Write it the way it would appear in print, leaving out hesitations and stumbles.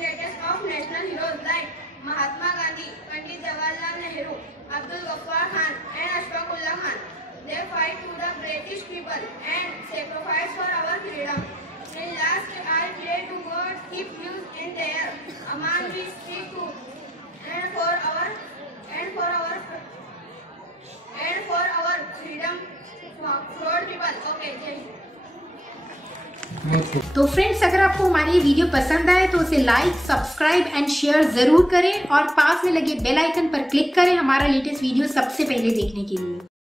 status of national heroes like Mahatma Gandhi, Pandit Jawaharlal Nehru, Abdul Ghaffar Khan, and Ashfaqullah Khan. They fight to the British people and sacrifice for our freedom. And last, I pray to God keep views in there. Aman we speak to and for our freedom for people. Okay, thank you. तो friends, अगर आपको हमारी ये video पसंद आए तो उसे like, subscribe and share जरूर करें और पास में लगे बेल आइकन पर क्लिक करें हमारा लेटेस्ट वीडियो सबसे पहले देखने के लिए।